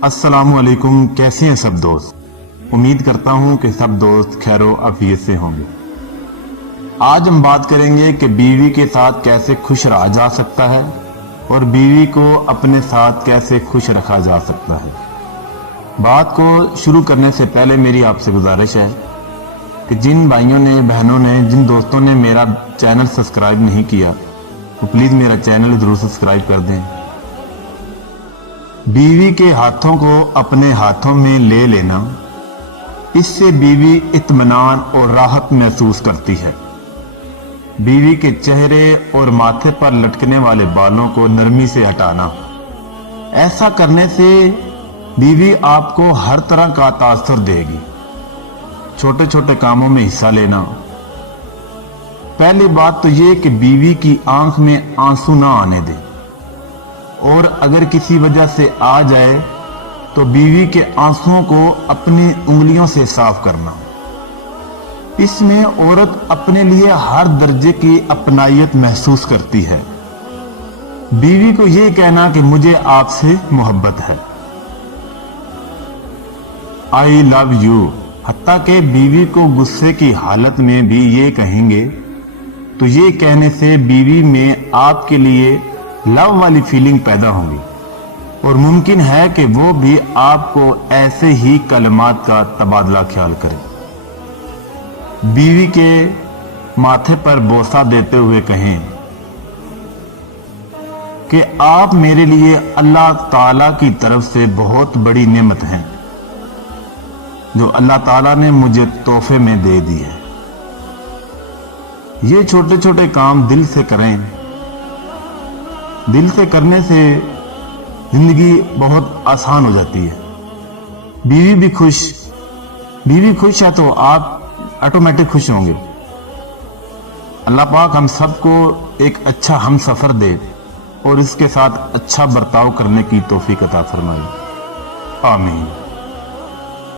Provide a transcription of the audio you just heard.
अस्सलाम वालेकुम। कैसे हैं सब दोस्त? उम्मीद करता हूं कि सब दोस्त खैरो आफियत से होंगे। आज हम बात करेंगे कि बीवी के साथ कैसे खुश रहा जा सकता है और बीवी को अपने साथ कैसे खुश रखा जा सकता है। बात को शुरू करने से पहले मेरी आपसे गुजारिश है कि जिन भाइयों ने, बहनों ने, जिन दोस्तों ने मेरा चैनल सब्सक्राइब नहीं किया तो प्लीज़ मेरा चैनल ज़रूर सब्सक्राइब कर दें। बीवी के हाथों को अपने हाथों में ले लेना, इससे बीवी इत्मीनान और राहत महसूस करती है। बीवी के चेहरे और माथे पर लटकने वाले बालों को नरमी से हटाना, ऐसा करने से बीवी आपको हर तरह का तासुर देगी। छोटे छोटे कामों में हिस्सा लेना। पहली बात तो ये कि बीवी की आंख में आंसू ना आने दे, और अगर किसी वजह से आ जाए तो बीवी के आंसुओं को अपनी उंगलियों से साफ करना। इसमें औरत अपने लिए हर दर्जे की अपनायत महसूस करती है। बीवी को यह कहना कि मुझे आपसे मोहब्बत है, आई लव यू, हत्ता के बीवी को गुस्से की हालत में भी ये कहेंगे तो ये कहने से बीवी में आपके लिए लव वाली फीलिंग पैदा होगी और मुमकिन है कि वो भी आपको ऐसे ही कलमात का तबादला ख्याल करे। बीवी के माथे पर बोसा देते हुए कहें कि आप मेरे लिए अल्लाह ताला की तरफ से बहुत बड़ी नेमत हैं जो अल्लाह ताला ने मुझे तोहफे में दे दी है। ये छोटे छोटे काम दिल से करें। दिल से करने से जिंदगी बहुत आसान हो जाती है। बीवी खुश है तो आप ऑटोमेटिक खुश होंगे। अल्लाह पाक हम सबको एक अच्छा हम सफर दे और इसके साथ अच्छा बर्ताव करने की तौफीक अता फरमाए। आमीन।